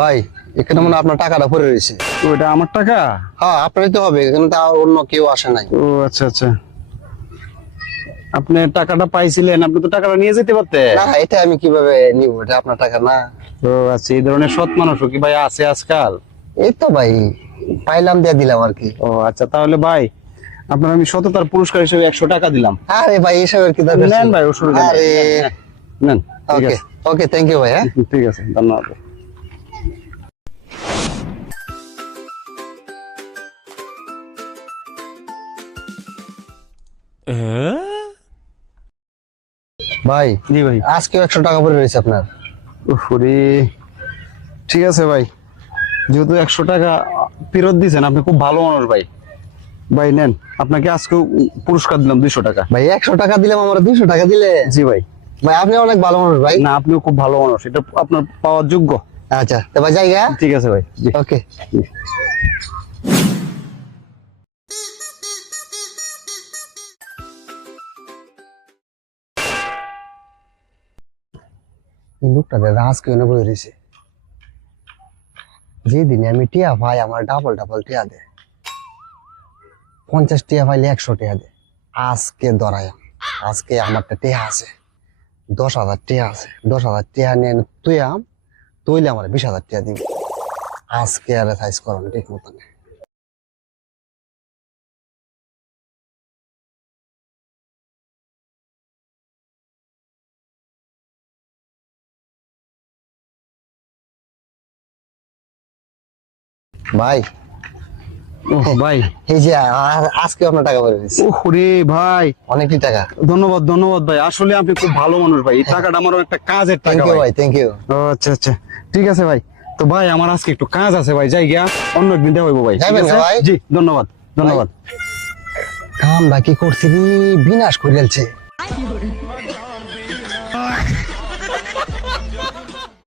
ভাই এখানে মনে হয় আপনার টাকাটা পড়ে রয়েছে। ওটা আমার টাকা? হ্যাঁ আপনারই তো হবে, এখানে তো আর অন্য কেউ আসে নাই। ও আচ্ছা আচ্ছা, আপনি টাকাটা পাইছিলেন, আপনি তো টাকাটা নিয়ে যেতে পারতেন। না এটা আমি কিভাবে নিব, এটা আপনার টাকা না। ও আচ্ছা, এই ধরনের সৎ মানুষও কি ভাই আছে আজকাল? এই তো ভাই পাইলাম দিয়ে দিলাম আর কি। ও আচ্ছা, তাহলে ভাই আপনার আমি সততার পুরস্কার হিসেবে 100 টাকা দিলাম। আরে ভাই এসবের কি দরকার নেন ছিল? ভাই, অসুবিধা নেই, আরে নেন, ঠিক ওকে আছে। ওকে, থ্যাংক ইউ ভাই। হ্যাঁ ঠিক আছে, ধন্যবাদ। ভাই জি ভাই। আজকেও 100 টাকা পড়ে রয়েছে আপনার। ওরে, ঠিক আছে ভাই, যেহেতু 100 টাকা ফেরত দিয়েছেন, আপনি খুব ভালো মানুষ ভাই। ভাই নেন, আপনাকে আজকেও পুরস্কার দিলাম 200 টাকা। ভাই 100 টাকা দিলাম, আমার 200 টাকা দিলে? জি ভাই। ভাই আপনি অনেক ভালো মানুষ ভাই। না, আপনিও খুব ভালো মানুষ, এটা আপনার পাওয়ার যোগ্য। আচ্ছা তো ভাই যাই গা। ঠিক আছে ভাই, জি। ওকে। এই লোকটা দাদা আজকে এনে বই রয়েছে। যেদিনে আমি টিয়া ভাই আমার ডাবল ডাবল টিয়া দে, 50 টিয়া পাইলে 100 টিয়া দে। আজকে ধরায়, আজকে আমারটা টিয়া আছে, 10,000 টিয়া আছে। 10,000 টিয়া নিয়ে তুই তুইলে আমার 20,000 টিয়া দিবি। আজকে আর সাইজ করো ঠিক মতন। ভাই ও ভাই, এই যে আজকে আপনার টাকা পড়ে দিয়েছি, ওরে ভাই, অনেকই টাকা। ধন্যবাদ ধন্যবাদ ভাই, আসলে আপনি খুব ভালো মানুষ ভাই। এই টাকাটা আমারও একটা কাজের থ্যাংক টাকা ইউ ভাই। ভাই, থ্যাংক ইউ। ও আচ্ছা আচ্ছা, ঠিক আছে ভাই। তো ভাই আমার আজকে একটু কাজ আছে ভাই, যাই গিয়া অন্য একদিন দেখা হইবো ভাই। ঠিক যাবেন আছে না ভাই? জি, ধন্যবাদ ধন্যবাদ। কাম বাকি করছি, বিনাশ করে ফেলছে।